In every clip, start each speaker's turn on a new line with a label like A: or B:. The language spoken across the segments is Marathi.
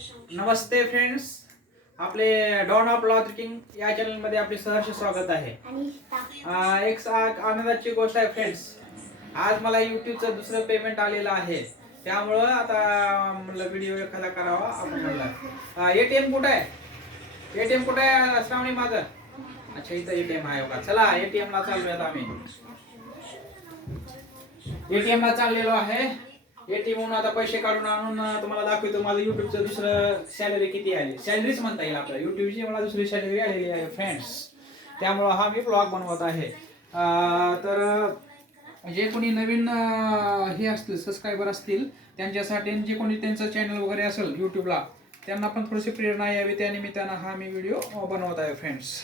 A: नमस्ते फ्रेंड्स आपले डॉन ऑफ लॉजिकिंग या चॅनलमध्ये आपले सहर्ष स्वागत आहे. एक आनंदाची गोष्ट आहे फ्रेंड्स आज मला युट्यूबचं दुसरं पेमेंट आलेलं आहे. त्यामुळं आता म्हणलं व्हिडिओ एखादा करावा आपण म्हणलं. एटीएम कुठं आहे? एटीएम कुठं आहे श्रावणी माझं अच्छा इथं एटीएम आहे का चला एटीएम ला चाललोय आता आम्ही एटीएम ला चाललेलो आहे. एटीएम आता पैसे काढून आणून तुम्हाला दाखवतो माझं युट्यूबचं दुसरं सॅलरी किती आली सॅलरीच म्हणता येईल आपल्या युट्यूबची मला दुसरी सॅलरी आलेली आहे फ्रेंड्स त्यामुळं हा मी ब्लॉग बनवत आहे. तर जे कोणी नवीन हे असतील सबस्क्रायबर असतील त्यांच्यासाठी जे कोणी त्यांचं चॅनल वगैरे असेल यूट्यूबला त्यांना पण थोडीशी प्रेरणा यावी. त्या निमित्तानं हा मी व्हिडिओ बनवत आहे फ्रेंड्स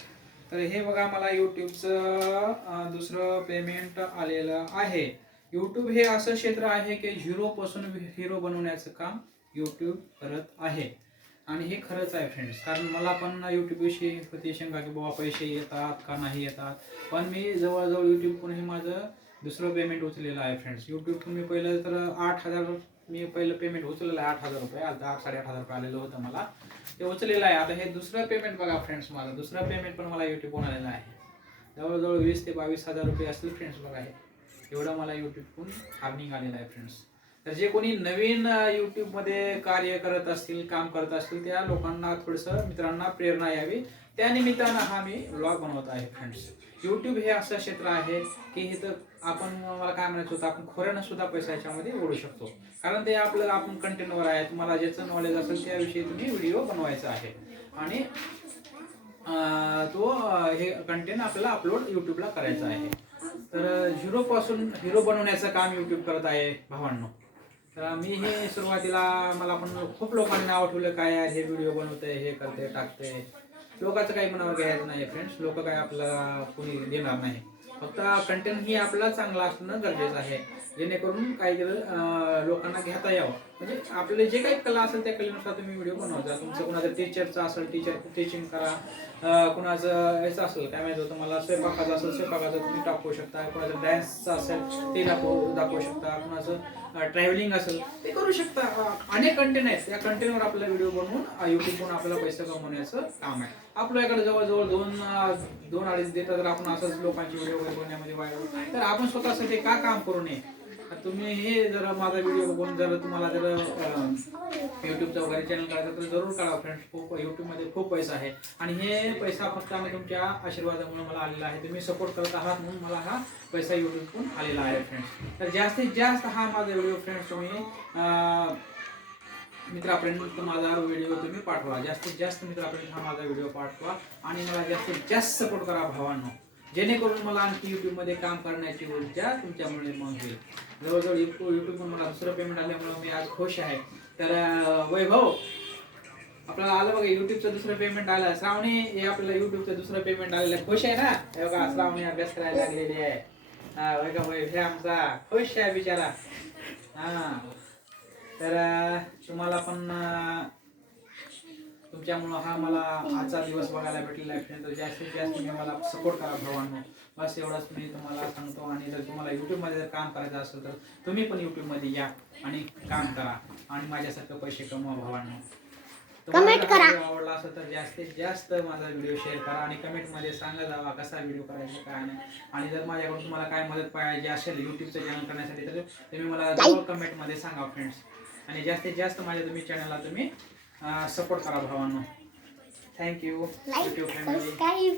A: तर हे बघा मला यूट्यूबचं दुसरं पेमेंट आलेलं आहे. यूट्यूब हे असं क्षेत्र आहे की झिरो पासून हिरो बनवण्याचं काम यूट्यूब करत आहे. आणि हे खरंच आहे फ्रेंड्स कारण मला पण यूट्यूबविषयी होती शंका की बाबा पैसे येतात का नाही येतात. पण मी जवळजवळ यूट्यूबकडून हे माझं दुसरं पेमेंट उचललेलं आहे फ्रेंड्स यूट्यूबकडून मी पहिलं तर आठ हजार मी पहिलं पेमेंट उचलेलं आहे आठ हजार रुपये. आता आठ साडेआठ हजार रुपये आलेलं होतं मला. ते उचललेलं आहे. आता हे दुसरं पेमेंट बघा फ्रेंड्स माझं. दुसरं पेमेंट पण मला यूट्यूबवर आलेलं आहे. जवळजवळ वीस ते बावीस हजार रुपये असतील फ्रेंड्स बघा हे. एवढं मला यूट्यूबकडून हार्निंग आलेलं आहे फ्रेंड्स तर जे कोणी नवीन यूट्यूबमध्ये कार्य करत असतील काम करत असतील त्या लोकांना थोडंसं मित्रांना प्रेरणा यावी. त्या निमित्तानं हा मी ब्लॉग बनवत आहे फ्रेंड्स यूट्यूब हे असं क्षेत्र आहे की हे तर आपण मला काय म्हणायचं होतं आपण खोऱ्यानं सुद्धा पैसा याच्यामध्ये ओढू शकतो. कारण ते आपलं आपण कंटेंटवर आहे. तुम्हाला ज्याचं नॉलेज असेल त्याविषयी तुम्ही व्हिडिओ बनवायचा आहे. आणि तो हे कंटेंट आपल्याला अपलोड यूट्यूबला करायचा आहे. तर झिरो पासून हिरो बनवण्याचं काम यूट्यूब करत आहे भावांनो. तर मी हे सुरुवातीला मला पण खूप लोकांनी नाव ठेवलं काय यार हे व्हिडिओ बनवते हे करते टाकते लोकांचं काही मनावर घ्यायचं नाही फ्रेंड्स लोक काय आपल्याला कोणी देणार नाही. फक्त कंटेंट ही आपला चांगला असणं गरजेचं आहे. जेणेकरून काही केलं लोकांना घेता यावं. म्हणजे आपले जे काही कला असेल त्या कलेनुसार तुम्ही व्हिडिओ बनवता तुमचं कोणाचं टीचरचं असेल टीचर टीचिंग करा. कुणाचं याचं असेल काय माहिती तुम्हाला स्वयंपाकाचं असेल स्वयंपाकाचं तुम्ही टाकू शकता. कुणाचं डान्सचं असेल ते दाखवू दाखवू शकता. कुणाचं ट्रॅव्हलिंग असेल ते करू शकता. अनेक कंटेंट आहेत. त्या कंटेंटवर आपला व्हिडिओ बनवून युट्यूबवरून आपल्याला पैसे कमवण्याचं काम आहे. आपल्याकडे जवळजवळ दोन दोन अडीच देतात. तर आपण असंच लोकांची व्हिडिओ वगैरे बनवण्यामध्ये वाढवू तर आपण स्वतःसाठी का काम करू नये? तुम्ही हे जर माझा व्हिडिओ बघून जर तुम्हाला जर युट्यूबचा वगैरे चॅनल करायचं तर जरूर काढा फ्रेंड्स खूप युट्यूबमध्ये खूप पैसा आहे. आणि हे पैसा फक्त आम्ही तुमच्या आशीर्वादामुळे मला आलेला आहे. तुम्ही सपोर्ट करत आहात म्हणून मला हा पैसा यूट्यूबकडून आलेला आहे फ्रेंड्स तर जास्तीत जास्त हा माझा व्हिडिओ फ्रेंड्स तुम्ही मित्रापर्यंत माझा व्हिडिओ तुम्ही पाठवा. जास्तीत जास्त मित्रापर्यंत हा माझा व्हिडिओ पाठवा. आणि मला जास्तीत जास्त सपोर्ट करा भावांनो. जेणेकरून मला आणखी युट्यूबमध्ये काम करण्याची ऊर्जा तुमच्यामुळे मग होईल. जवळजवळ युट्यूब युट्यूबवर मला दुसरं पेमेंट आल्यामुळे मी आज खुश आहे. तर वैभव आपल्याला आलं बघा युट्यूबचं दुसरं पेमेंट आलं. श्रावणी हे आपल्याला युट्यूबचं दुसरं पेमेंट आलेलं. खुश आहे ना? हे बघा श्रावणी अभ्यास करायला लागलेली आहे. हा बघा वै हे आमचा खुश आहे बिचारा. हा. तर तुम्हाला पण तुमच्यामुळं हा मला आजचा दिवस बघायला भेटलेला आहे तर जास्तीत जास्त तुम्ही मला सपोर्ट करा भावांनो बस एवढंच मी तुम्हाला सांगतो. आणि जर तुम्हाला युट्यूबमध्ये जर काम करायचं असेल तर तुम्ही पण युट्यूबमध्ये या आणि काम करा. आणि माझ्यासारखं पैसे कमवा भावांनो जर
B: करा.
A: आवडला असेल तर जास्तीत जास्त माझा व्हिडिओ शेअर करा आणि कमेंटमध्ये सांगा जावा कसा व्हिडिओ करायचा काय नाही. आणि जर माझ्याकडून तुम्हाला काय मदत पाहिजे असेल युट्यूबचं चॅनल करण्यासाठी तर तुम्ही मला कमेंटमध्ये सांगा फ्रेंड्स आणि जास्तीत जास्त माझ्या तुम्ही चॅनलला तुम्ही सपोर्ट करा भावांनो thank you
B: like
A: YouTube family
B: subscribe